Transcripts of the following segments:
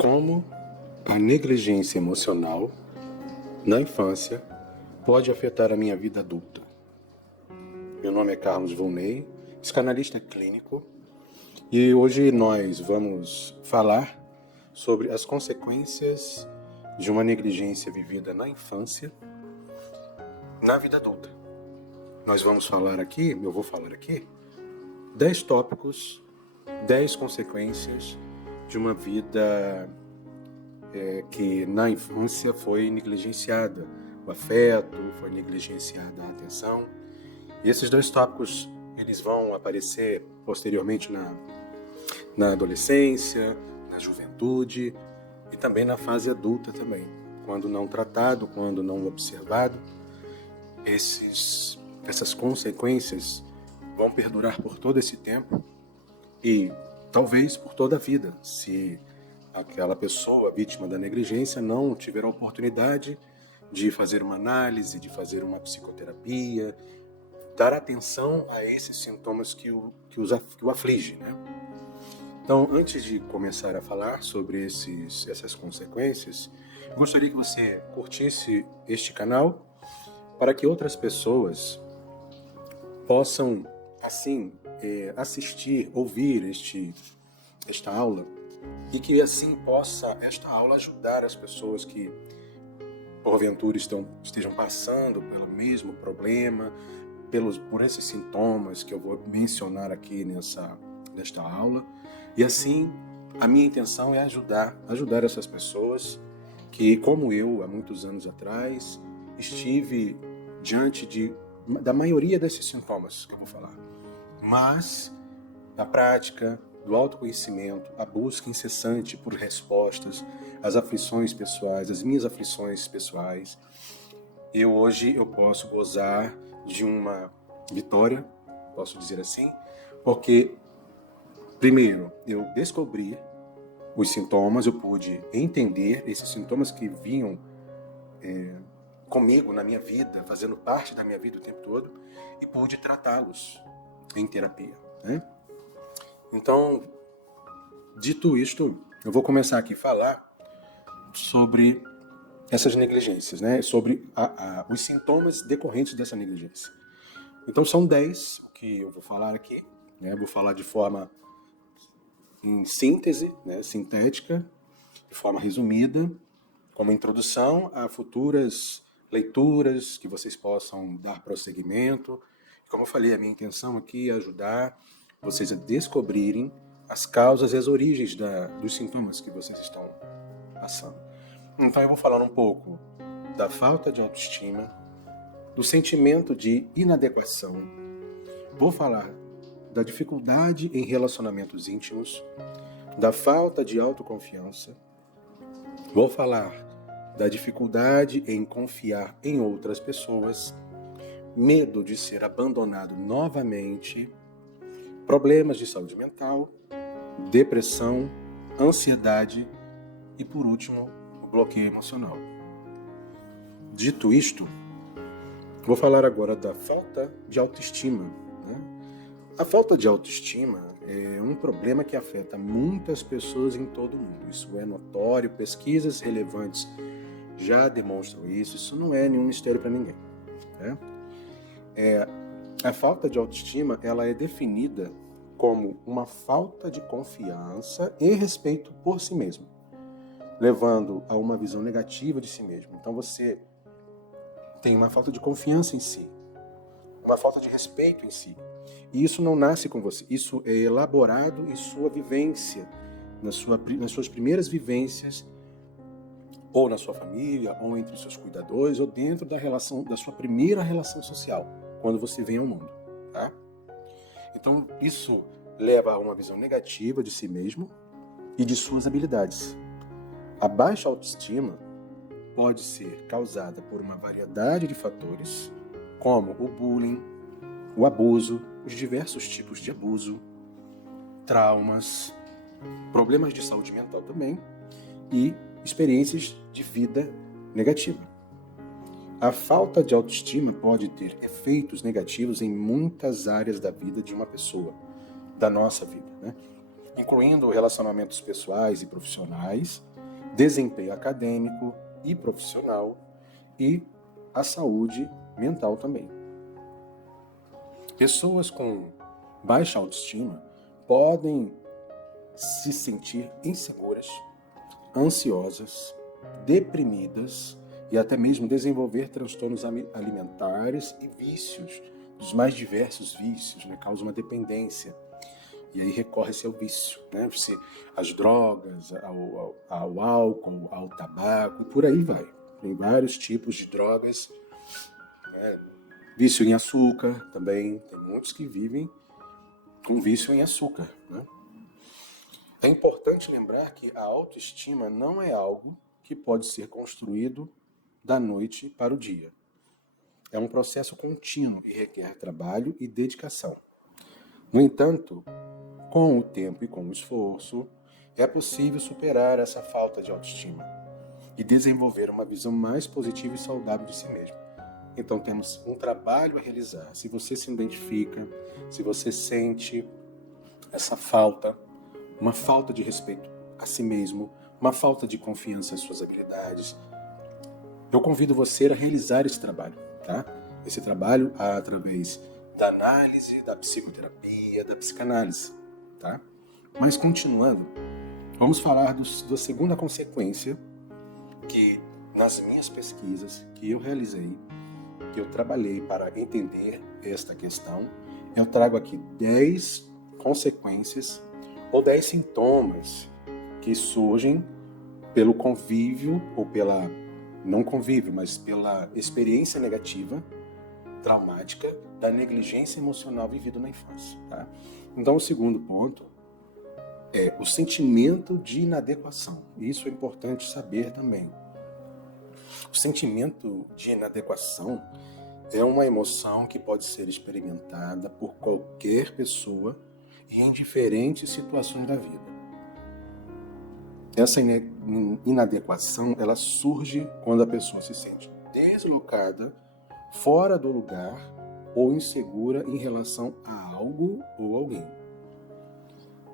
Como a negligência emocional na infância pode afetar a minha vida adulta. Meu nome é Carlos Volney, psicanalista clínico, e hoje nós vamos falar sobre as consequências de uma negligência vivida na infância na vida adulta. Eu vou falar aqui 10 tópicos, 10 consequências de uma vida que na infância foi negligenciada. O afeto, foi negligenciada a atenção. E esses 2 tópicos, eles vão aparecer posteriormente na adolescência, na juventude e também na fase adulta também. Quando não tratado, quando não observado, essas consequências vão perdurar por todo esse tempo e talvez por toda a vida, se aquela pessoa vítima da negligência não tiver a oportunidade de fazer uma análise, de fazer uma psicoterapia, dar atenção a esses sintomas que o afligem, né? Então, antes de começar a falar sobre essas consequências, gostaria que você curtisse este canal para que outras pessoas possam, assim, assistir, ouvir esta aula e que, assim, possa esta aula ajudar as pessoas que, porventura, estejam passando pelo mesmo problema, por esses sintomas que eu vou mencionar aqui nesta aula. E assim, a minha intenção é ajudar essas pessoas que, como eu, há muitos anos atrás, estive diante da maioria desses sintomas que eu vou falar. Mas, na prática, do autoconhecimento, a busca incessante por respostas, as aflições pessoais, as minhas aflições pessoais, hoje eu posso gozar de uma vitória, posso dizer assim, porque, primeiro, eu descobri os sintomas, eu pude entender esses sintomas que vinham comigo na minha vida, fazendo parte da minha vida o tempo todo, e pude tratá-los em terapia, né? Então, dito isto, eu vou começar aqui a falar sobre essas negligências, né? Sobre os sintomas decorrentes dessa negligência. Então, são 10 que eu vou falar aqui, né? Vou falar de forma em síntese, né? Sintética, de forma resumida, como introdução a futuras leituras que vocês possam dar prosseguimento. Como eu falei, a minha intenção aqui é ajudar vocês a descobrirem as causas e as origens dos sintomas que vocês estão passando. Então eu vou falar um pouco da falta de autoestima, do sentimento de inadequação. Vou falar da dificuldade em relacionamentos íntimos, da falta de autoconfiança. Vou falar da dificuldade em confiar em outras pessoas, medo de ser abandonado novamente, problemas de saúde mental, depressão, ansiedade e, por último, o bloqueio emocional. Dito isto, vou falar agora da falta de autoestima, né? A falta de autoestima é um problema que afeta muitas pessoas em todo o mundo. Isso é notório, pesquisas relevantes já demonstram isso não é nenhum mistério para ninguém, né? A falta de autoestima, ela é definida como uma falta de confiança e respeito por si mesmo, levando a uma visão negativa de si mesmo. Então você tem uma falta de confiança em si, uma falta de respeito em si. E isso não nasce com você, isso é elaborado em sua vivência, nas suas primeiras vivências, ou na sua família, ou entre os seus cuidadores, ou dentro da sua primeira relação social, quando você vem ao mundo, tá? Então, isso leva a uma visão negativa de si mesmo e de suas habilidades. A baixa autoestima pode ser causada por uma variedade de fatores, como o bullying, o abuso, os diversos tipos de abuso, traumas, problemas de saúde mental também e experiências de vida negativa. A falta de autoestima pode ter efeitos negativos em muitas áreas da vida de uma pessoa, da nossa vida, né? Incluindo relacionamentos pessoais e profissionais, desempenho acadêmico e profissional e a saúde mental também. Pessoas com baixa autoestima podem se sentir inseguras, ansiosas, deprimidas e até mesmo desenvolver transtornos alimentares e vícios, dos mais diversos vícios, né? Causa uma dependência. E aí recorre-se ao vício, né? Às drogas, ao álcool, ao tabaco, por aí vai. Tem vários tipos de drogas, né? Vício em açúcar também, tem muitos que vivem com vício em açúcar, né? É importante lembrar que a autoestima não é algo que pode ser construído da noite para o dia. É um processo contínuo e requer trabalho e dedicação. No entanto, com o tempo e com o esforço, é possível superar essa falta de autoestima e desenvolver uma visão mais positiva e saudável de si mesmo. Então temos um trabalho a realizar. Se você se identifica, se você sente essa falta, uma falta de respeito a si mesmo, uma falta de confiança em suas habilidades, eu convido você a realizar esse trabalho, tá? Esse trabalho através da análise, da psicoterapia, da psicanálise, tá? Mas continuando, vamos falar da segunda consequência que nas minhas pesquisas que eu realizei, que eu trabalhei para entender esta questão, eu trago aqui 10 consequências ou 10 sintomas que surgem pelo convívio ou pela, não convívio, mas pela experiência negativa, traumática, da negligência emocional vivida na infância, tá? Então o segundo ponto é o sentimento de inadequação. Isso é importante saber também. O sentimento de inadequação é uma emoção que pode ser experimentada por qualquer pessoa e em diferentes situações da vida. Essa inadequação, ela surge quando a pessoa se sente deslocada, fora do lugar ou insegura em relação a algo ou alguém.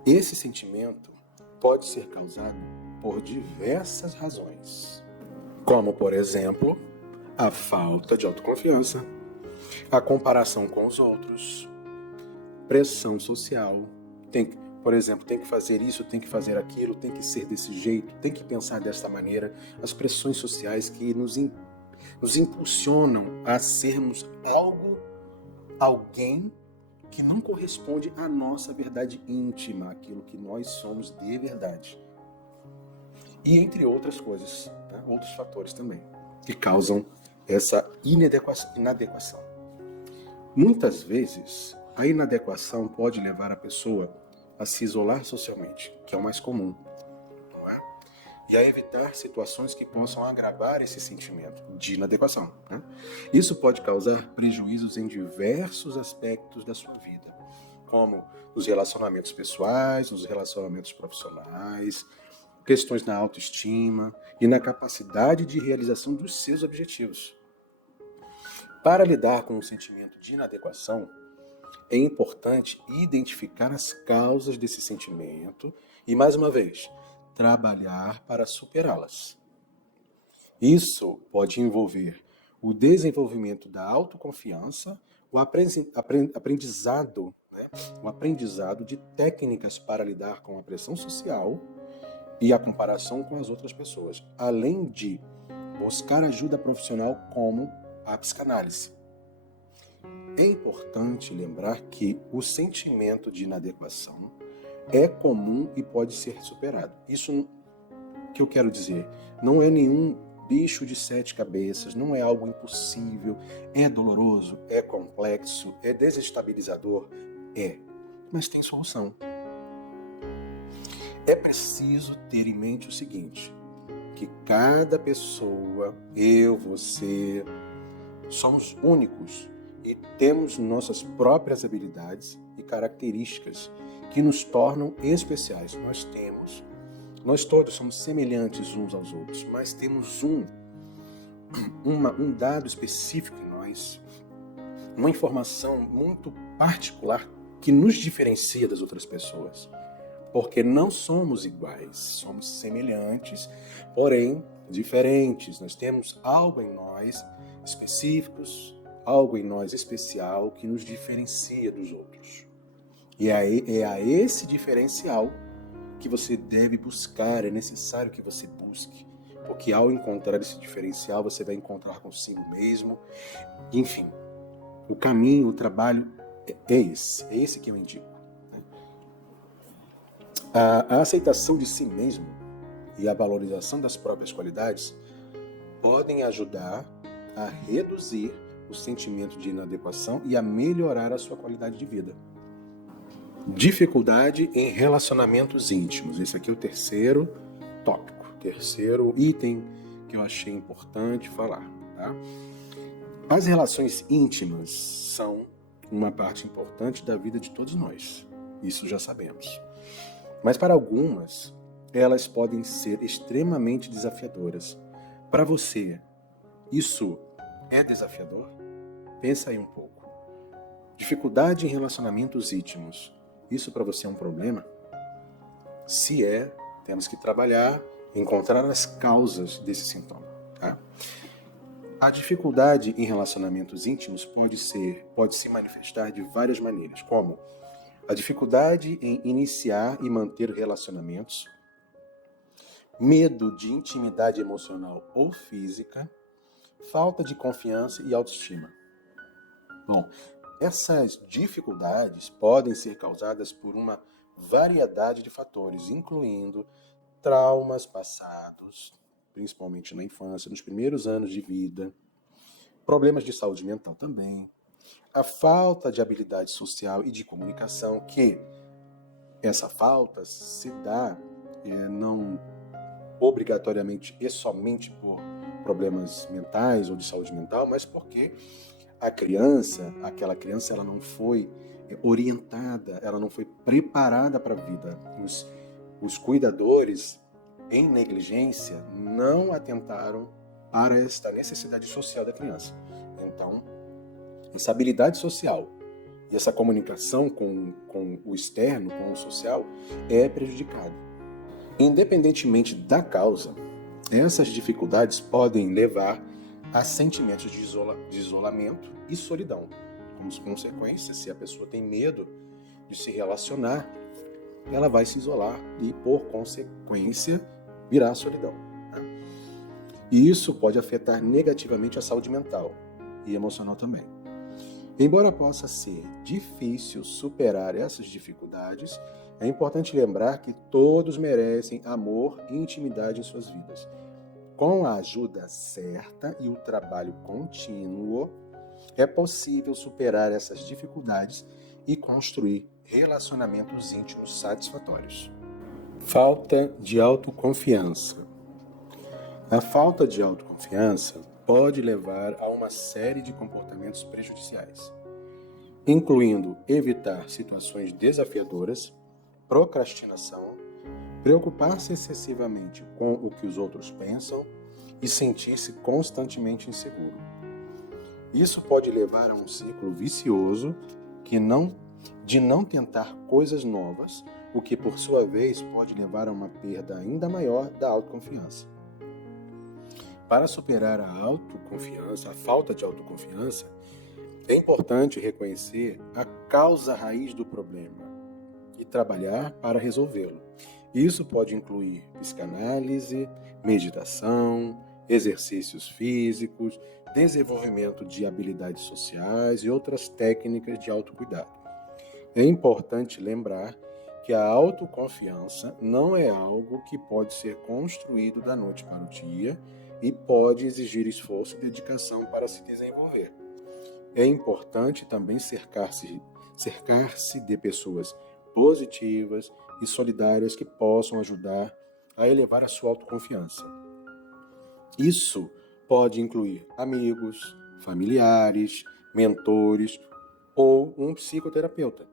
Esse sentimento pode ser causado por diversas razões, como, por exemplo, a falta de autoconfiança, a comparação com os outros, pressão social, por exemplo, tem que fazer isso, tem que fazer aquilo, tem que ser desse jeito, tem que pensar desta maneira, as pressões sociais que nos impulsionam a sermos alguém que não corresponde à nossa verdade íntima, aquilo que nós somos de verdade. E entre outras coisas, né? Outros fatores também, que causam essa inadequação. Muitas vezes, a inadequação pode levar a pessoa a se isolar socialmente, que é o mais comum, não é? E a evitar situações que possam agravar esse sentimento de inadequação, né? Isso pode causar prejuízos em diversos aspectos da sua vida, como nos relacionamentos pessoais, nos relacionamentos profissionais, questões na autoestima e na capacidade de realização dos seus objetivos. Para lidar com o sentimento de inadequação, é importante identificar as causas desse sentimento e, mais uma vez, trabalhar para superá-las. Isso pode envolver o desenvolvimento da autoconfiança, o aprendizado, né? O aprendizado de técnicas para lidar com a pressão social e a comparação com as outras pessoas, além de buscar ajuda profissional como a psicanálise. É importante lembrar que o sentimento de inadequação é comum e pode ser superado. Isso que eu quero dizer, não é nenhum bicho de 7 cabeças, não é algo impossível, é doloroso, é complexo, é desestabilizador, mas tem solução. É preciso ter em mente o seguinte, que cada pessoa, eu, você, somos únicos e temos nossas próprias habilidades e características que nos tornam especiais. Nós todos somos semelhantes uns aos outros, mas temos um dado específico em nós, uma informação muito particular que nos diferencia das outras pessoas. porque não somos iguais, somos semelhantes, porém diferentes. Nós temos algo em nós específicos, algo em nós especial que nos diferencia dos outros. E é a esse diferencial que você deve buscar, é necessário que você busque, porque ao encontrar esse diferencial, você vai encontrar consigo mesmo. Enfim, o caminho, o trabalho é esse que eu indico. A aceitação de si mesmo e a valorização das próprias qualidades podem ajudar a reduzir o sentimento de inadequação e a melhorar a sua qualidade de vida. Dificuldade em relacionamentos íntimos. Esse aqui é o terceiro tópico, terceiro item que eu achei importante falar. Tá? As relações íntimas são uma parte importante da vida de todos nós. Isso já sabemos. Mas para algumas, elas podem ser extremamente desafiadoras. Para você, isso é desafiador? Pensa aí um pouco. Dificuldade em relacionamentos íntimos. Isso para você é um problema? Se é, temos que trabalhar, encontrar as causas desse sintoma. Tá? A dificuldade em relacionamentos íntimos pode se manifestar de várias maneiras, como a dificuldade em iniciar e manter relacionamentos, medo de intimidade emocional ou física, falta de confiança e autoestima. Bom, essas dificuldades podem ser causadas por uma variedade de fatores, incluindo traumas passados, principalmente na infância, nos primeiros anos de vida, problemas de saúde mental também, a falta de habilidade social e de comunicação, que essa falta se dá não obrigatoriamente e somente por problemas mentais ou de saúde mental, mas porque aquela criança, ela não foi orientada, ela não foi preparada para a vida. Os cuidadores, em negligência, não atentaram para esta necessidade social da criança. Então, essa habilidade social e essa comunicação com o externo, com o social, é prejudicada. Independentemente da causa, essas dificuldades podem levar a sentimentos de isolamento e solidão. Como consequência, se a pessoa tem medo de se relacionar, ela vai se isolar e, por consequência, virá a solidão. E isso pode afetar negativamente a saúde mental e emocional também. Embora possa ser difícil superar essas dificuldades, é importante lembrar que todos merecem amor e intimidade em suas vidas. Com a ajuda certa e o trabalho contínuo, é possível superar essas dificuldades e construir relacionamentos íntimos satisfatórios. Falta de autoconfiança. A falta de autoconfiança pode levar a uma série de comportamentos prejudiciais, incluindo evitar situações desafiadoras, procrastinação, preocupar-se excessivamente com o que os outros pensam e sentir-se constantemente inseguro. Isso pode levar a um ciclo vicioso de não tentar coisas novas, o que por sua vez pode levar a uma perda ainda maior da autoconfiança. Para superar a falta de autoconfiança, é importante reconhecer a causa raiz do problema e trabalhar para resolvê-lo. Isso pode incluir psicanálise, meditação, exercícios físicos, desenvolvimento de habilidades sociais e outras técnicas de autocuidado. É importante lembrar que a autoconfiança não é algo que pode ser construído da noite para o dia e pode exigir esforço e dedicação para se desenvolver. É importante também cercar-se de pessoas positivas e solidárias que possam ajudar a elevar a sua autoconfiança. Isso pode incluir amigos, familiares, mentores ou um psicoterapeuta.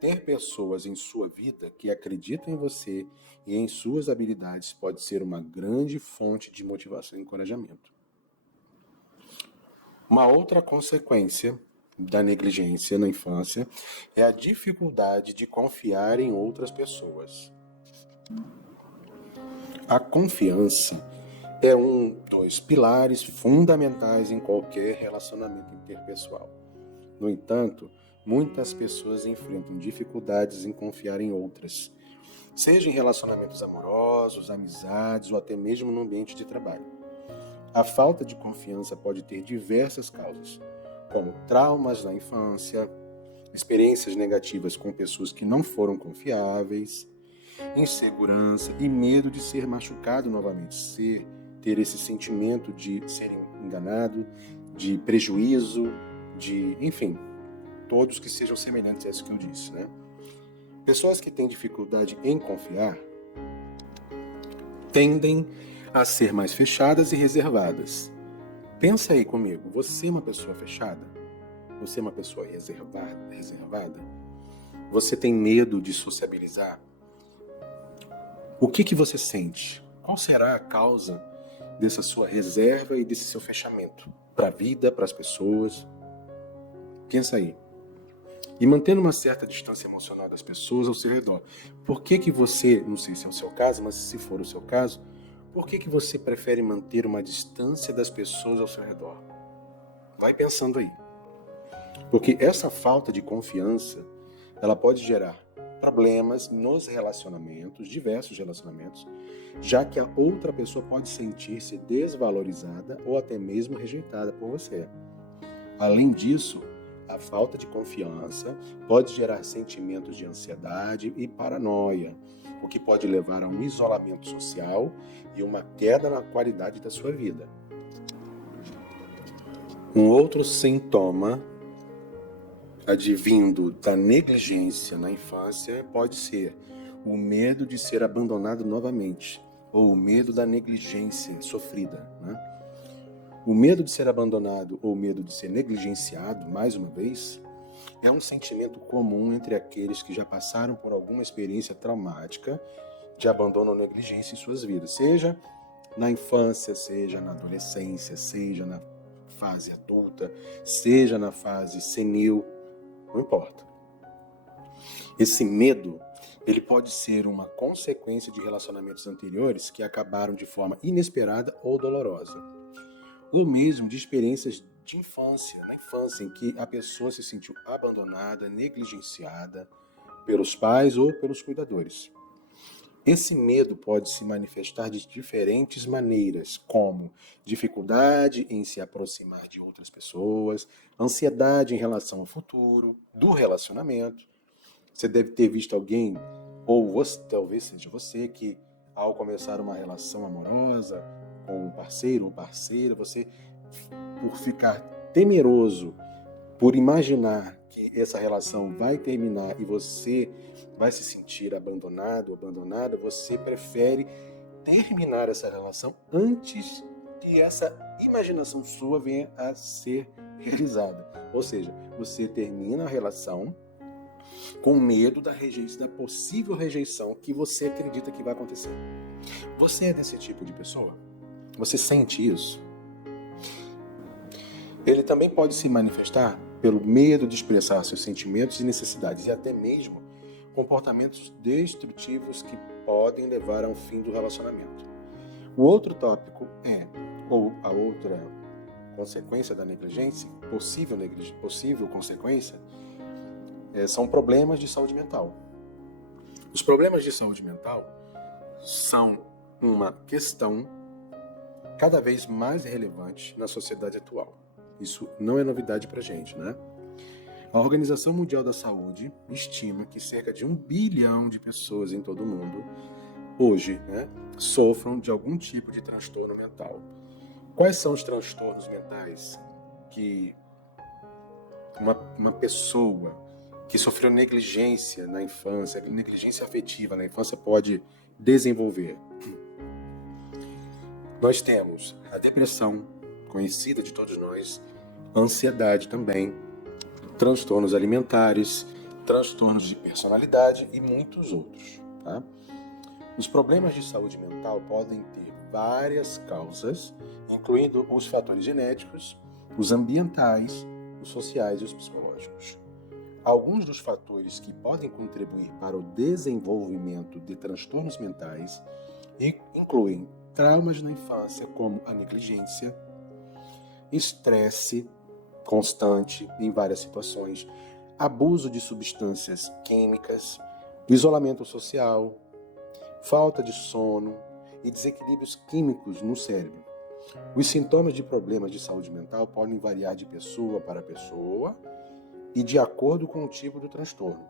Ter pessoas em sua vida que acreditam em você e em suas habilidades pode ser uma grande fonte de motivação e encorajamento. Uma outra consequência da negligência na infância é a dificuldade de confiar em outras pessoas. A confiança é um dos pilares fundamentais em qualquer relacionamento interpessoal. No entanto, muitas pessoas enfrentam dificuldades em confiar em outras, seja em relacionamentos amorosos, amizades ou até mesmo no ambiente de trabalho. A falta de confiança pode ter diversas causas, como traumas na infância, experiências negativas com pessoas que não foram confiáveis, insegurança e medo de ser machucado novamente, ter esse sentimento de ser enganado, de prejuízo, enfim, todos que sejam semelhantes a isso que eu disse, né? Pessoas que têm dificuldade em confiar tendem a ser mais fechadas e reservadas. Pensa aí comigo, você é uma pessoa fechada? Você é uma pessoa reservada? Você tem medo de sociabilizar? O que você sente? Qual será a causa dessa sua reserva e desse seu fechamento para a vida, para as pessoas? Pensa aí. E mantendo uma certa distância emocional das pessoas ao seu redor. Por que você, não sei se é o seu caso, mas se for o seu caso, por que você prefere manter uma distância das pessoas ao seu redor? Vai pensando aí. Porque essa falta de confiança, ela pode gerar problemas nos relacionamentos, diversos relacionamentos, já que a outra pessoa pode sentir-se desvalorizada ou até mesmo rejeitada por você. Além disso, a falta de confiança pode gerar sentimentos de ansiedade e paranoia, o que pode levar a um isolamento social e uma queda na qualidade da sua vida. Um outro sintoma advindo da negligência na infância pode ser o medo de ser abandonado novamente, ou o medo da negligência sofrida, né? O medo de ser abandonado ou o medo de ser negligenciado, mais uma vez, é um sentimento comum entre aqueles que já passaram por alguma experiência traumática de abandono ou negligência em suas vidas, seja na infância, seja na adolescência, seja na fase adulta, seja na fase senil, não importa. Esse medo, ele pode ser uma consequência de relacionamentos anteriores que acabaram de forma inesperada ou dolorosa, ou mesmo de experiências de infância, na infância, em que a pessoa se sentiu abandonada, negligenciada pelos pais ou pelos cuidadores. Esse medo pode se manifestar de diferentes maneiras, como dificuldade em se aproximar de outras pessoas, ansiedade em relação ao futuro, do relacionamento. Você deve ter visto alguém, ou talvez seja você, que ao começar uma relação amorosa com um parceiro ou parceira, você, por ficar temeroso, por imaginar que essa relação vai terminar e você vai se sentir abandonado ou abandonada, você prefere terminar essa relação antes que essa imaginação sua venha a ser realizada. Ou seja, você termina a relação com medo da possível rejeição que você acredita que vai acontecer. Você é desse tipo de pessoa? Você sente isso? Ele também pode se manifestar pelo medo de expressar seus sentimentos e necessidades e até mesmo comportamentos destrutivos que podem levar ao fim do relacionamento. O outro tópico ou a outra consequência da negligência, possível consequência, são problemas de saúde mental. Os problemas de saúde mental são uma questão cada vez mais relevante na sociedade atual. Isso não é novidade pra gente, né? A Organização Mundial da Saúde estima que cerca de 1 bilhão de pessoas em todo o mundo hoje, sofram de algum tipo de transtorno mental. Quais são os transtornos mentais que uma pessoa que sofreu negligência na infância, negligência afetiva na infância pode desenvolver? Nós temos a depressão, conhecida de todos nós, a ansiedade também, transtornos alimentares, transtornos de personalidade e muitos outros. Tá? Os problemas de saúde mental podem ter várias causas, incluindo os fatores genéticos, os ambientais os sociais e os psicológicos. Alguns dos fatores que podem contribuir para o desenvolvimento de transtornos mentais incluem traumas na infância, como a negligência, estresse constante em várias situações, abuso de substâncias químicas, isolamento social, falta de sono e desequilíbrios químicos no cérebro. Os sintomas de problemas de saúde mental podem variar de pessoa para pessoa e de acordo com o tipo do transtorno.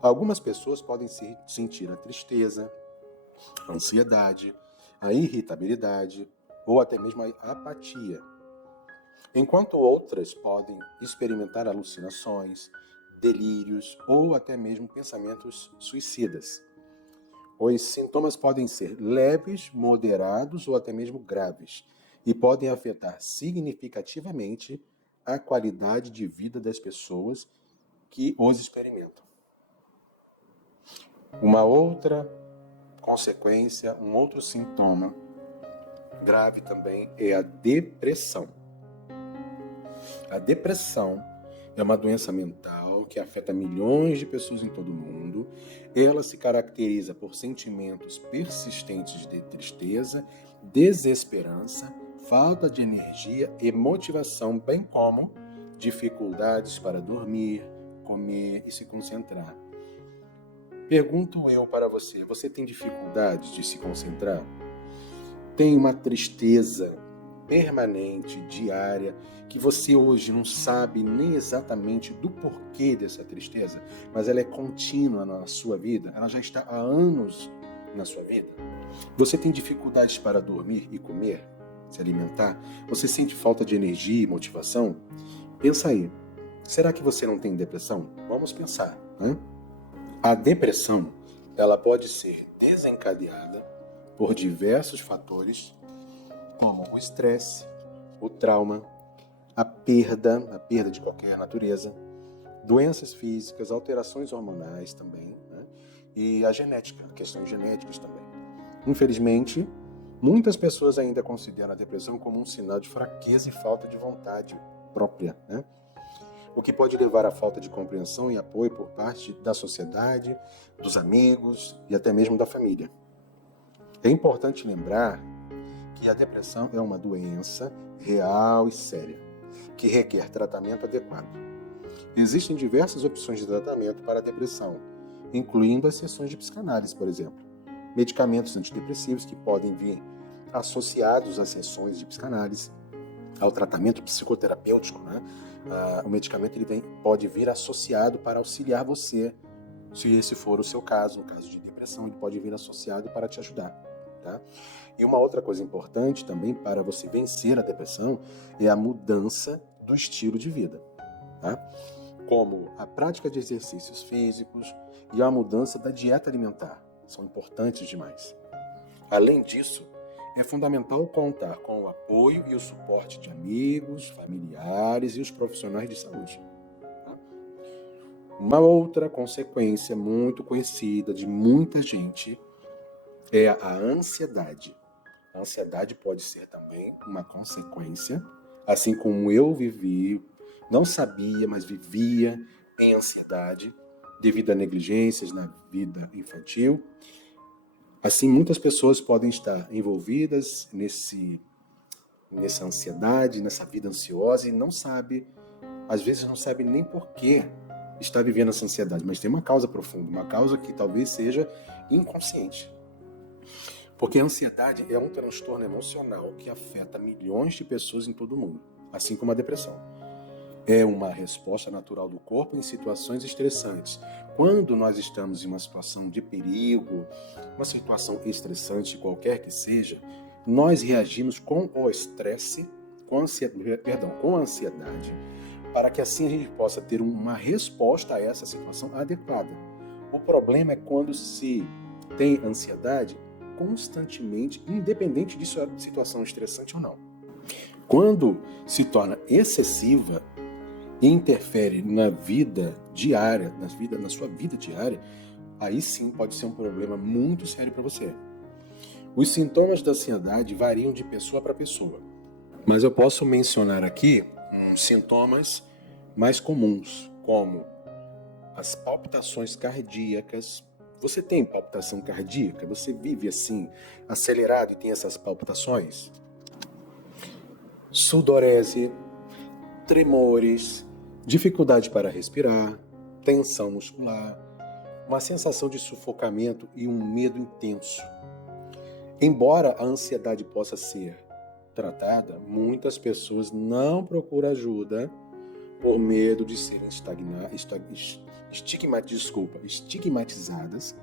Algumas pessoas podem sentir a tristeza, a ansiedade, a irritabilidade ou até mesmo a apatia, enquanto outras podem experimentar alucinações, delírios ou até mesmo pensamentos suicidas. Os sintomas podem ser leves, moderados ou até mesmo graves e podem afetar significativamente a qualidade de vida das pessoas que os experimentam. Uma outra consequência, um outro sintoma grave também é a depressão. A depressão é uma doença mental que afeta milhões de pessoas em todo o mundo. Ela se caracteriza por sentimentos persistentes de tristeza, desesperança, falta de energia e motivação, bem como dificuldades para dormir, comer e se concentrar. Pergunto eu para você, você tem dificuldades de se concentrar? Tem uma tristeza permanente, diária, que você hoje não sabe nem exatamente do porquê dessa tristeza, mas ela é contínua na sua vida, ela já está há anos na sua vida? Você tem dificuldades para dormir e comer, se alimentar? Você sente falta de energia e motivação? Pensa aí, será que você não tem depressão? Vamos pensar, né? A depressão, ela pode ser desencadeada por diversos fatores, como o estresse, o trauma, a perda de qualquer natureza, doenças físicas, alterações hormonais também, né? E a genética, questões genéticas também. Infelizmente, muitas pessoas ainda consideram a depressão como um sinal de fraqueza e falta de vontade própria, né? O que pode levar à falta de compreensão e apoio por parte da sociedade, dos amigos e até mesmo da família. É importante lembrar que a depressão é uma doença real e séria, que requer tratamento adequado. Existem diversas opções de tratamento para a depressão, incluindo as sessões de psicanálise, por exemplo. Medicamentos antidepressivos que podem vir associados às sessões de psicanálise, ao tratamento psicoterapêutico, né? O medicamento pode vir associado para auxiliar você, se esse for o seu caso, no caso de depressão, ele pode vir associado para te ajudar. Tá? E uma outra coisa importante também para você vencer a depressão é a mudança do estilo de vida, tá? Como a prática de exercícios físicos e a mudança da dieta alimentar. São importantes demais. Além disso, é fundamental contar com o apoio e o suporte de amigos, familiares e os profissionais de saúde. Tá? Uma outra consequência muito conhecida de muita gente é a ansiedade. A ansiedade pode ser também uma consequência, assim como eu vivi, não sabia, mas vivia em ansiedade devido a negligências na vida infantil. Assim, muitas pessoas podem estar envolvidas nessa ansiedade, nessa vida ansiosa e não sabe, às vezes não sabe nem por que está vivendo essa ansiedade, mas tem uma causa profunda, uma causa que talvez seja inconsciente. Porque a ansiedade é um transtorno emocional que afeta milhões de pessoas em todo o mundo, assim como a depressão. É uma resposta natural do corpo em situações estressantes. Quando nós estamos em uma situação de perigo, uma situação estressante, qualquer que seja, nós reagimos com o estresse, com a ansiedade, para que assim a gente possa ter uma resposta a essa situação adequada. O problema é quando se tem ansiedade constantemente, independente de sua situação estressante ou não. Quando se torna excessiva e interfere na vida diária, na sua vida diária, aí sim pode ser um problema muito sério para você. Os sintomas da ansiedade variam de pessoa para pessoa, mas eu posso mencionar aqui sintomas mais comuns, como as palpitações cardíacas. Você tem palpitação cardíaca? Você vive assim, acelerado e tem essas palpitações? Sudorese, tremores, dificuldade para respirar, tensão muscular, uma sensação de sufocamento e um medo intenso. Embora a ansiedade possa ser tratada, muitas pessoas não procuram ajuda por medo de serem estigmatizadas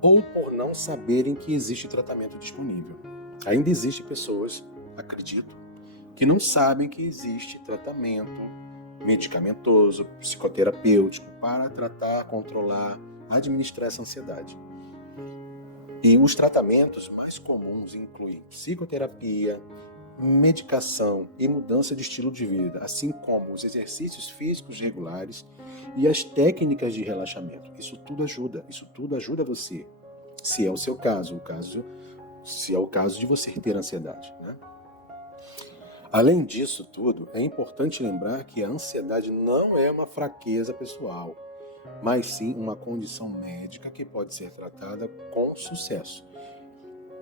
ou por não saberem que existe tratamento disponível. Ainda existem pessoas, acredito, que não sabem que existe tratamento medicamentoso, psicoterapêutico para tratar, controlar, administrar essa ansiedade. E os tratamentos mais comuns incluem psicoterapia, medicação e mudança de estilo de vida, assim como os exercícios físicos regulares e as técnicas de relaxamento. Isso tudo ajuda você, se é o seu caso, se é o caso de você ter ansiedade, né? Além disso tudo, é importante lembrar que a ansiedade não é uma fraqueza pessoal, mas sim uma condição médica que pode ser tratada com sucesso.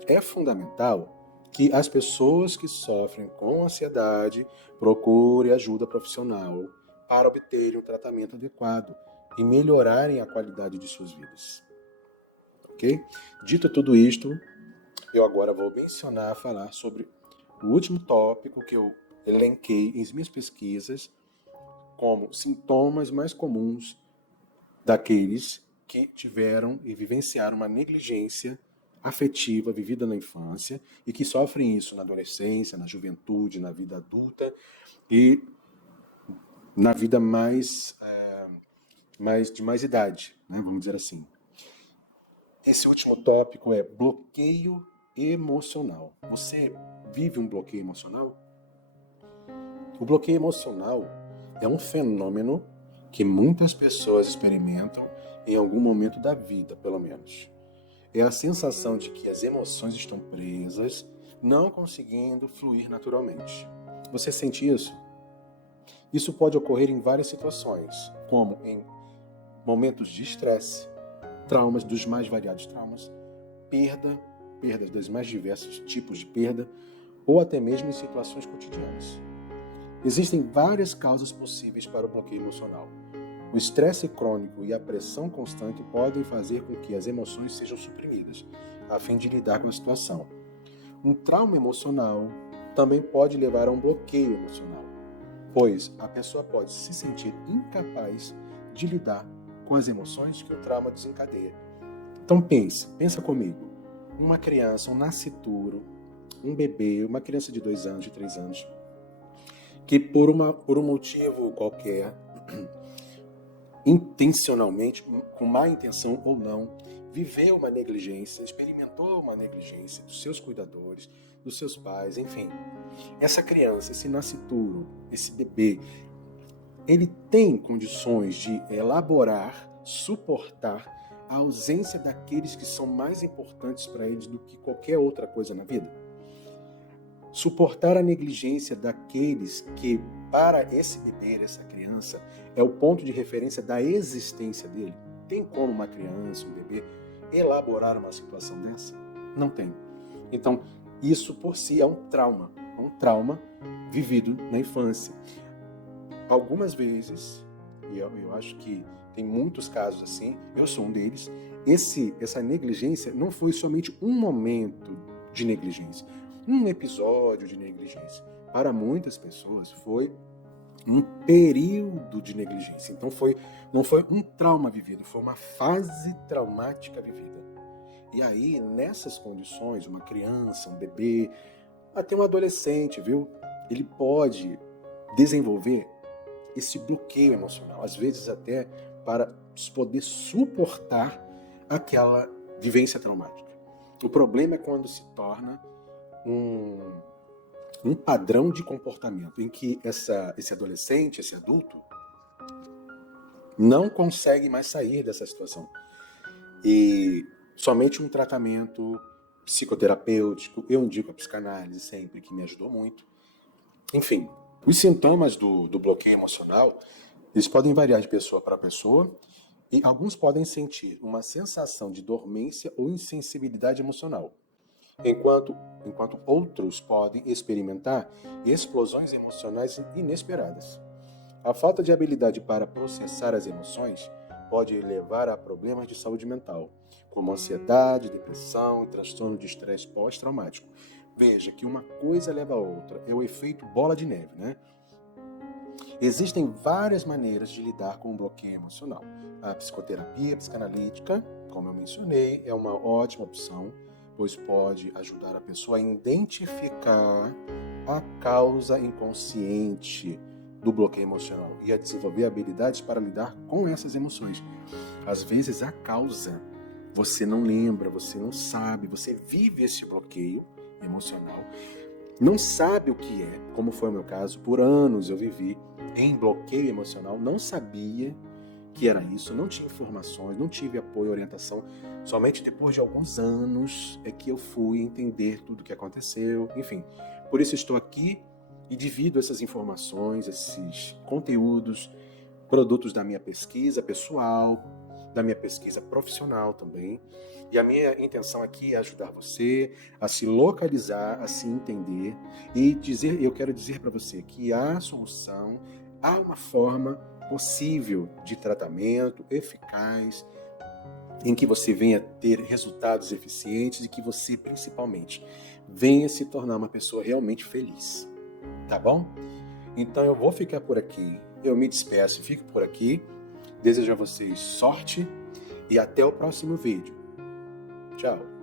É fundamental que as pessoas que sofrem com ansiedade procurem ajuda profissional para obterem um tratamento adequado e melhorarem a qualidade de suas vidas. Ok? Dito tudo isto, eu agora vou falar sobre o último tópico que eu elenquei em minhas pesquisas como sintomas mais comuns daqueles que tiveram e vivenciaram uma negligência afetiva vivida na infância e que sofrem isso na adolescência, na juventude, na vida adulta e na vida de mais idade, né? Vamos dizer assim. Esse último tópico é bloqueio emocional. Você vive um bloqueio emocional? O bloqueio emocional é um fenômeno que muitas pessoas experimentam em algum momento da vida, pelo menos. É a sensação de que as emoções estão presas, não conseguindo fluir naturalmente. Você sente isso? Isso pode ocorrer em várias situações, como em momentos de estresse, traumas dos mais variados traumas, perdas dos mais diversos tipos de perda, ou até mesmo em situações cotidianas. Existem várias causas possíveis para o bloqueio emocional. O estresse crônico e a pressão constante podem fazer com que as emoções sejam suprimidas, a fim de lidar com a situação. Um trauma emocional também pode levar a um bloqueio emocional, pois a pessoa pode se sentir incapaz de lidar com as emoções que o trauma desencadeia. Então pensa comigo. Uma criança, um nascituro, um bebê, uma criança de 2 anos, de 3 anos, que por um motivo qualquer, intencionalmente, com má intenção ou não, viveu uma negligência, experimentou uma negligência dos seus cuidadores, dos seus pais, enfim. Essa criança, esse nascituro, esse bebê, ele tem condições de elaborar, suportar a ausência daqueles que são mais importantes para eles do que qualquer outra coisa na vida? Suportar a negligência daqueles que, para esse bebê, essa criança, é o ponto de referência da existência dele? Tem como uma criança, um bebê, elaborar uma situação dessa? Não tem. Então, isso por si é um trauma vivido na infância. Algumas vezes, e eu acho que tem muitos casos assim, eu sou um deles, essa negligência não foi somente um momento de negligência, um episódio de negligência. Para muitas pessoas foi um período de negligência. Então não foi um trauma vivido, foi uma fase traumática vivida. E aí, nessas condições, uma criança, um bebê, até um adolescente, viu? Ele pode desenvolver esse bloqueio emocional, às vezes até para poder suportar aquela vivência traumática. O problema é quando se torna um padrão de comportamento em que esse adolescente, esse adulto, não consegue mais sair dessa situação. E somente um tratamento psicoterapêutico, eu indico a psicanálise sempre, que me ajudou muito. Enfim, os sintomas do bloqueio emocional Eles podem variar de pessoa para pessoa e alguns podem sentir uma sensação de dormência ou insensibilidade emocional, enquanto outros podem experimentar explosões emocionais inesperadas. A falta de habilidade para processar as emoções pode levar a problemas de saúde mental, como ansiedade, depressão e transtorno de estresse pós-traumático. Veja que uma coisa leva a outra, é o efeito bola de neve, né? Existem várias maneiras de lidar com o bloqueio emocional. A psicoterapia psicanalítica, como eu mencionei, é uma ótima opção, pois pode ajudar a pessoa a identificar a causa inconsciente do bloqueio emocional e a desenvolver habilidades para lidar com essas emoções. Às vezes a causa você não lembra, você não sabe, você vive esse bloqueio emocional, não sabe o que é, como foi o meu caso. Por anos eu vivi em bloqueio emocional, não sabia que era isso, não tinha informações, não tive apoio, orientação. Somente depois de alguns anos é que eu fui entender tudo o que aconteceu, enfim. Por isso estou aqui e divido essas informações, esses conteúdos, produtos da minha pesquisa pessoal, da minha pesquisa profissional também. E a minha intenção aqui é ajudar você a se localizar, a se entender e eu quero dizer para você que há solução, há uma forma possível de tratamento eficaz, em que você venha ter resultados eficientes e que você, principalmente, venha se tornar uma pessoa realmente feliz. Tá bom? Então eu vou ficar por aqui. Eu me despeço e fico por aqui. Desejo a vocês sorte e até o próximo vídeo. Tchau!